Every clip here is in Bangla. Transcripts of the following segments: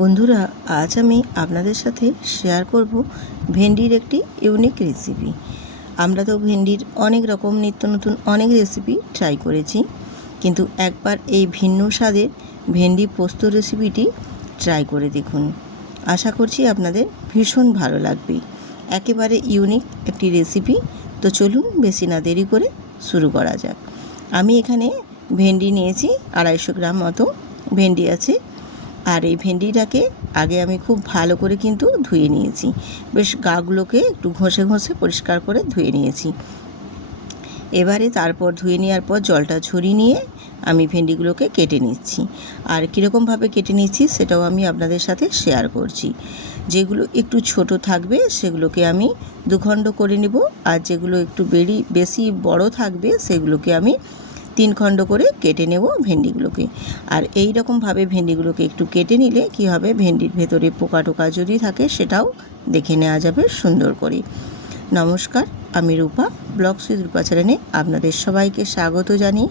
বন্ধুরা, আজ আমি আপনাদের সাথে শেয়ার করব ভেন্ডির একটি ইউনিক রেসিপি। আমরা তো ভেন্ডির অনেক রকম নিত্য নতুন অনেক রেসিপি ট্রাই করেছি, কিন্তু একবার এই ভিন্ন স্বাদের ভেন্ডি পোস্ত রেসিপিটি ট্রাই করে দেখুন। আশা করছি আপনাদের ভীষণ ভালো লাগবে। একেবারে ইউনিক একটি রেসিপি। তো চলুন বেশি না দেরি করে শুরু করা যাক। আমি এখানে ভেন্ডি নিয়েছি, 250 গ্রাম মতো ভেন্ডি আছে। আর এই ভেন্ডিটাকে আগে আমি খুব ভালো করে কিন্তু ধুয়ে নিয়েছি। বেশ গাগুলোকে একটু ঘষে ঘষে পরিষ্কার করে ধুয়ে নিয়েছি। এবারে তারপর ধুয়ে নেওয়ার পর জলটা ঝরিয়ে নিয়ে আমি ভেন্ডিগুলোকে কেটে নিচ্ছি। আর কীরকমভাবে কেটে নিচ্ছি সেটাও আমি আপনাদের সাথে শেয়ার করছি। যেগুলো একটু ছোট থাকবে সেগুলোকে আমি দুখণ্ড করে নেব, আর যেগুলো একটু বেশি বড় থাকবে সেগুলোকে আমি 3 খণ্ড করে কেটে নেব ভেন্ডিগুলোকে। আর এই রকমভাবে ভেন্ডিগুলোকে একটু কেটে নিলে কি হবে, ভেন্ডির ভেতরে পোকা টোকা যদি থাকে সেটাও দেখে নেওয়া যাবে সুন্দর করে। নমস্কার, আমি রূপা, ব্লগস উইথ রূপা চ্যানেলে আপনাদের সবাইকে স্বাগত জানিয়ে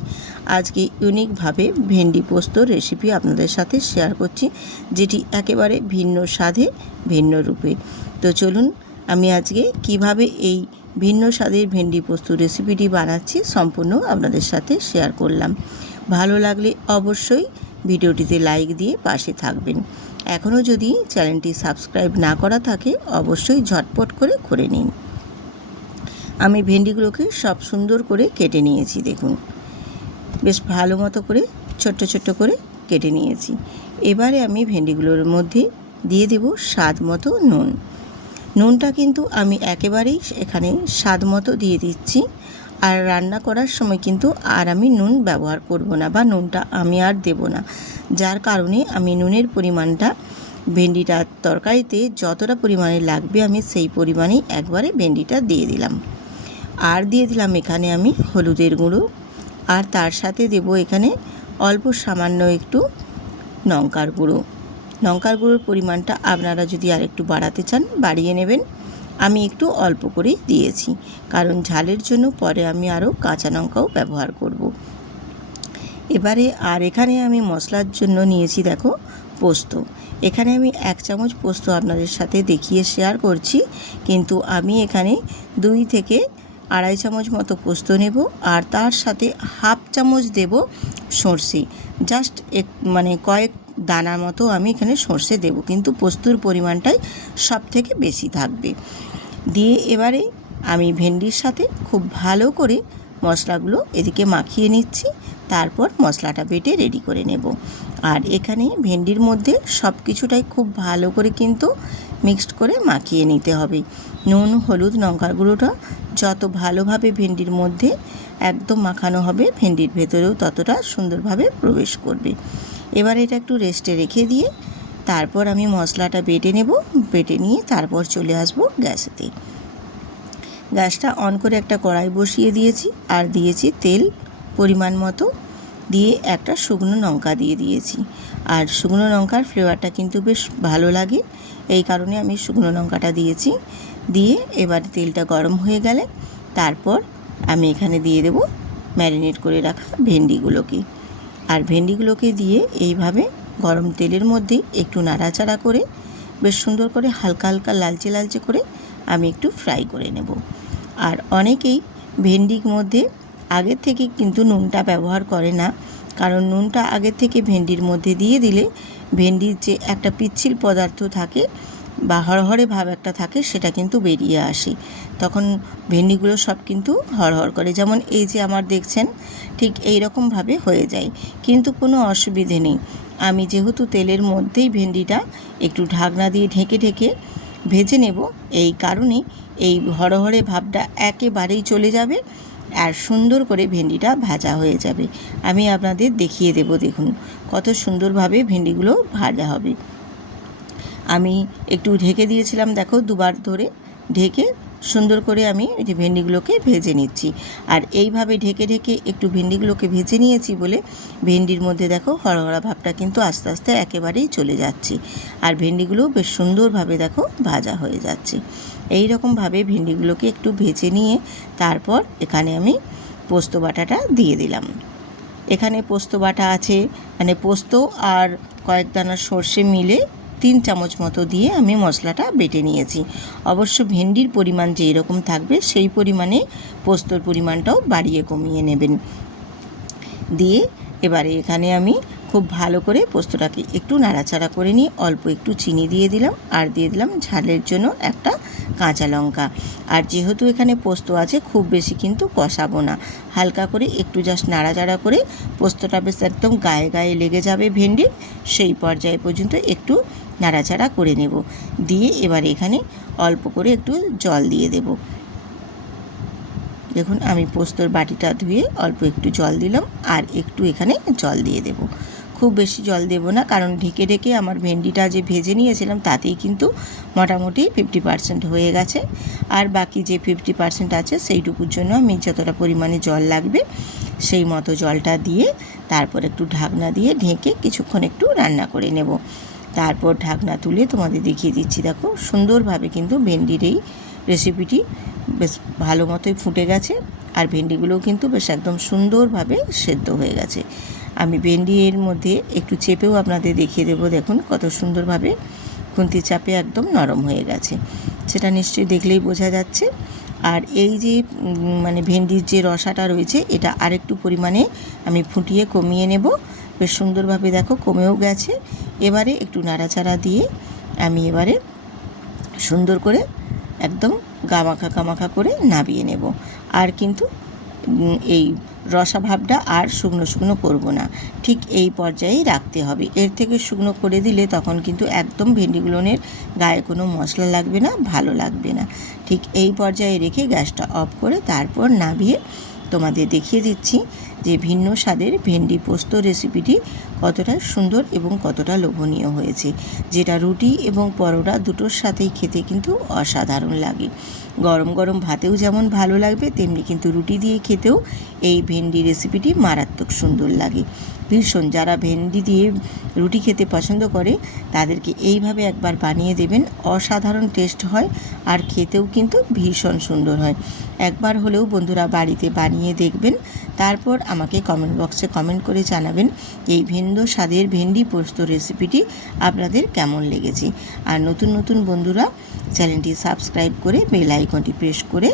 আজকে ইউনিকভাবে ভেন্ডি পোস্ত রেসিপি আপনাদের সাথে শেয়ার করছি, যেটি একেবারে ভিন্ন স্বাদে ভিন্ন রূপে। তো চলুন আমি আজকে কিভাবে এই ভিন্ন স্বাদের ভেন্ডি পোস্ত রেসিপিটি বানাচ্ছি সম্পূর্ণ আপনাদের সাথে শেয়ার করলাম। ভালো লাগলে অবশ্যই ভিডিওটিতে লাইক দিয়ে পাশে থাকবেন। এখনও যদি চ্যানেলটি সাবস্ক্রাইব না করা থাকে অবশ্যই ঝটপট করে নিন। আমি ভেন্ডিগুলোকে সব সুন্দর করে কেটে নিয়েছি, দেখুন বেশ ভালো মতো করে ছোট্ট ছোট্ট করে কেটে নিয়েছি। এবারে আমি ভেন্ডিগুলোর মধ্যে দিয়ে দেব স্বাদ মতো নুন। নুনটা কিন্তু আমি একেবারেই এখানে স্বাদ মতো দিয়ে দিচ্ছি। আর রান্না করার সময় কিন্তু আর আমি নুন ব্যবহার করব না, বা নুনটা আমি আর দেব না। যার কারণে আমি নুনের পরিমাণটা ভেন্ডিটার তরকারিতে যতটা পরিমাণে লাগবে আমি সেই পরিমাণেই একবারে ভেন্ডিটা দিয়ে দিলাম। আর দিয়ে দিলাম এখানে আমি হলুদের গুঁড়ো, আর তার সাথে দেব এখানে অল্প সামান্য একটু লঙ্কার গুঁড়ো। লঙ্কার গুঁড়োর পরিমাণটা আপনারা যদি আর একটু বাড়াতে চান বাড়িয়ে নেবেন। আমি একটু অল্প করেই দিয়েছি, কারণ ঝালের জন্য পরে আমি আরও কাঁচা লঙ্কাও ব্যবহার করব। এবারে আর এখানে আমি মশলার জন্য নিয়েছি দেখো পোস্ত। এখানে আমি 1 চামচ পোস্ত আপনাদের সাথে দেখিয়ে শেয়ার করছি, কিন্তু আমি এখানে 2 থেকে 2.5 চামচ মতো পোস্ত নেব, আর তার সাথে হাফ চামচ দেব সর্ষে। জাস্ট কয়েক দানার মতো আমি এখানে সর্ষে দেব, কিন্তু পোস্তর পরিমাণটাই সব থেকে বেশি থাকবে। দিয়ে এবারে আমি ভেন্ডির সাথে খুব ভালো করে মশলাগুলো এদিকে মাখিয়ে নিচ্ছি, তারপর মশলাটা বেটে রেডি করে নেব। আর এখানে ভেন্ডির মধ্যে সব কিছুটাই খুব ভালো করে কিন্তু মিক্সড করে মাখিয়ে নিতে হবে। নুন, হলুদ, লঙ্কার গুঁড়োটা যত ভালোভাবে ভেন্ডির মধ্যে একদম মাখানো হবে ভেন্ডির ভেতরেও ততটা সুন্দরভাবে প্রবেশ করবে। এবার এটা একটু রেস্টে রেখে দিয়ে তারপর আমি মশলাটা বেটে নেব। বেটে নিয়ে তারপর চলে আসব গ্যাসেতে। গ্যাসটা অন করে একটা কড়াই বসিয়ে দিয়েছি, আর দিয়েছি তেল পরিমাণ মতো, দিয়ে একটা শুকনো লঙ্কা দিয়ে দিয়েছি। আর শুকনো লঙ্কার ফ্লেভারটা কিন্তু বেশ ভালো লাগে, এই কারণে আমি শুকনো লঙ্কাটা দিয়েছি। দিয়ে এবার তেলটা গরম হয়ে গেলে তারপর আমি এখানে দিয়ে দেব ম্যারিনেট করে রাখা ভেন্ডিগুলোকে। আর ভেন্ডিগুলোকে দিয়ে এইভাবে গরম তেলের মধ্যে একটু নাড়াচাড়া করে বেশ সুন্দর করে হালকা হালকা লালচে লালচে করে আমি একটু ফ্রাই করে নেব। আর অনেকেই ভেন্ডির মধ্যে আগের থেকে কিন্তু নুনটা ব্যবহার করে না, কারণ নুনটা আগের থেকে ভেন্ডির মধ্যে দিয়ে দিলে ভেন্ডির যে একটা পিচ্ছিল পদার্থ থাকে বা হড়হড়ে ভাব একটা থাকে সেটা কিন্তু বেরিয়ে আসে, তখন ভেন্ডিগুলো সব কিন্তু হড়হড় করে। যেমন এই যে আমার দেখছেন ঠিক এই রকমভাবে হয়ে যায়, কিন্তু কোনো অসুবিধে নেই। আমি যেহেতু তেলের মধ্যেই ভেন্ডিটা একটু ঢাকনা দিয়ে ঢেকে ঢেকে ভেজে নেব, এই কারণে এই হড়হড়ে ভাবটা একেবারেই চলে যাবে, আর সুন্দর করে ভেন্ডিটা ভাজা হয়ে যাবে। আমি আপনাদের দেখিয়ে দেব, দেখুন কত সুন্দরভাবে ভেন্ডিগুলো ভাজা হবে। আমি একটু ঢেকে দিয়েছিলাম, দেখো 2 বার ধরে ঢেকে সুন্দর করে আমি ভেন্ডিগুলোকে ভেজে নিচ্ছি। আর এইভাবে ঢেকে ঢেকে একটু ভেন্ডিগুলোকে ভেজে নিয়েছি বলে ভেন্ডির মধ্যে দেখো হড়হড়া ভাবটা কিন্তু আস্তে আস্তে একেবারেই চলে যাচ্ছে, আর ভেন্ডিগুলো বেশ সুন্দরভাবে দেখো ভাজা হয়ে যাচ্ছে। এই রকমভাবে ভেন্ডিগুলোকে একটু ভেজে নিয়ে তারপর এখানে আমি পোস্ত বাটাটা দিয়ে দিলাম। এখানে পোস্ত বাটা আছে, পোস্ত আর কয়েক দানা সর্ষে মিলে 3 চামচ মতো দিয়ে আমি মশলাটা বেটে নিয়েছি। অবশ্য ভেন্ডির পরিমাণ যেই রকম থাকবে সেই পরিমাণে পোস্তর পরিমাণটাও বাড়িয়ে কমিয়ে নেবেন। দিয়ে এবারে এখানে আমি খুব ভালো করে পোস্তটাকে একটু নাড়াচাড়া করে নিয়ে অল্প একটু চিনি দিয়ে দিলাম, আর দিয়ে দিলাম ঝালের জন্য একটা কাঁচা লঙ্কা। আর যেহেতু এখানে পোস্ত আছে, খুব বেশি কিন্তু কষাবো না, হালকা করে একটু জাস্ট নাড়াচাড়া করে পোস্তটা বেশ একদম গায়ে গায়ে লেগে যাবে ভেন্ডির, সেই পর্যায়ে পর্যন্ত একটু নাড়াচাড়া করে নেব। দিয়ে এবার এখানে অল্প করে একটু জল দিয়ে দেব। দেখুন আমি পোস্তর বাটিটা ধুয়ে অল্প একটু জল দিলাম, আর একটু এখানে জল দিয়ে দেব। খুব বেশি জল দেব না, কারণ ঢেকে ঢেকে আমার ভেন্ডিটা যে ভেজে নিয়েছিলাম তাতেই কিন্তু মোটামুটি 50% হয়ে গেছে। আর বাকি যে 50% আছে সেইটুকুর জন্য আমি যতটা পরিমাণে জল লাগবে সেই মতো জলটা দিয়ে তারপর একটু ঢাকনা দিয়ে ঢেকে কিছুক্ষণ একটু রান্না করে নেব। তারপর ঢাকনা তুলে তোমাদের দেখিয়ে দিচ্ছি। দেখো সুন্দরভাবে কিন্তু ভেন্ডির এই রেসিপিটি বেশ ভালো মতোই ফুটে গেছে, আর ভেন্ডিগুলোও কিন্তু বেশ একদম সুন্দরভাবে সেদ্ধ হয়ে গেছে। আমি ভেন্ডি এর মধ্যে একটু চেপেও আপনাদের দেখিয়ে দেবো। দেখুন কত সুন্দরভাবে খুন্তি চাপে একদম নরম হয়ে গেছে, সেটা নিশ্চয়ই দেখলেই বোঝা যাচ্ছে। আর এই যে মানে ভেন্ডির যে রসাটা রয়েছে এটা আরেকটু পরিমাণে আমি ফুটিয়ে কমিয়ে নেব। বেশ সুন্দরভাবে দেখো কমেও গেছে। এবারে একটু নাড়াচাড়া দিয়ে আমি এবারে সুন্দর করে একদম গামাখা করে নাবিয়ে নেব। আর কিন্তু এই রসা ভাবটা আর শুকনো শুকনো করব না, ঠিক এই পর্যায়েই রাখতে হবে। এর থেকে শুকনো করে দিলে তখন কিন্তু একদম ভেন্ডিগুলোনের গায়ে কোনো মশলা লাগবে না, ভালো লাগবে না। ঠিক এই পর্যায়ে রেখে গ্যাসটা অফ করে তারপর নাবিয়ে তোমাদের দেখিয়ে দিচ্ছি যে ভিন্ন স্বাদের ভেন্ডি পোস্ত রেসিপিটি কতটা সুন্দর এবং কতটা লোভনীয় হয়েছে, যেটা রুটি এবং পরোটা দুটোর সাথেই খেতে কিন্তু অসাধারণ লাগে। গরম গরম ভাতেও যেমন ভালো লাগবে, তেমনি কিন্তু রুটি দিয়ে খেতেও এই ভেন্ডি রেসিপিটি মারাত্মক সুন্দর লাগে ভীষণ। যারা ভেন্ডি দিয়ে রুটি খেতে পছন্দ করে তাদেরকে এইভাবে একবার বানিয়ে দেবেন, অসাধারণ টেস্ট হয় আর খেতেও কিন্তু ভীষণ সুন্দর হয়। একবার হলেও বন্ধুরা বাড়িতে বানিয়ে দেখবেন, তারপর আমাকে কমেন্ট বক্সে কমেন্ট করে জানাবেন এই ভিন্ন স্বাদের ভেন্ডি পোস্ত রেসিপিটি আপনাদের কেমন লেগেছে। আর নতুন নতুন বন্ধুরা চ্যানেলটি সাবস্ক্রাইব করে বেল আইকনটি প্রেস করে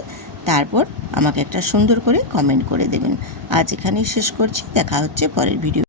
তারপর আমাকে একটা সুন্দর করে কমেন্ট করে দেবেন। আজ এখানেই শেষ করছি, দেখা হচ্ছে পরের ভিডিও।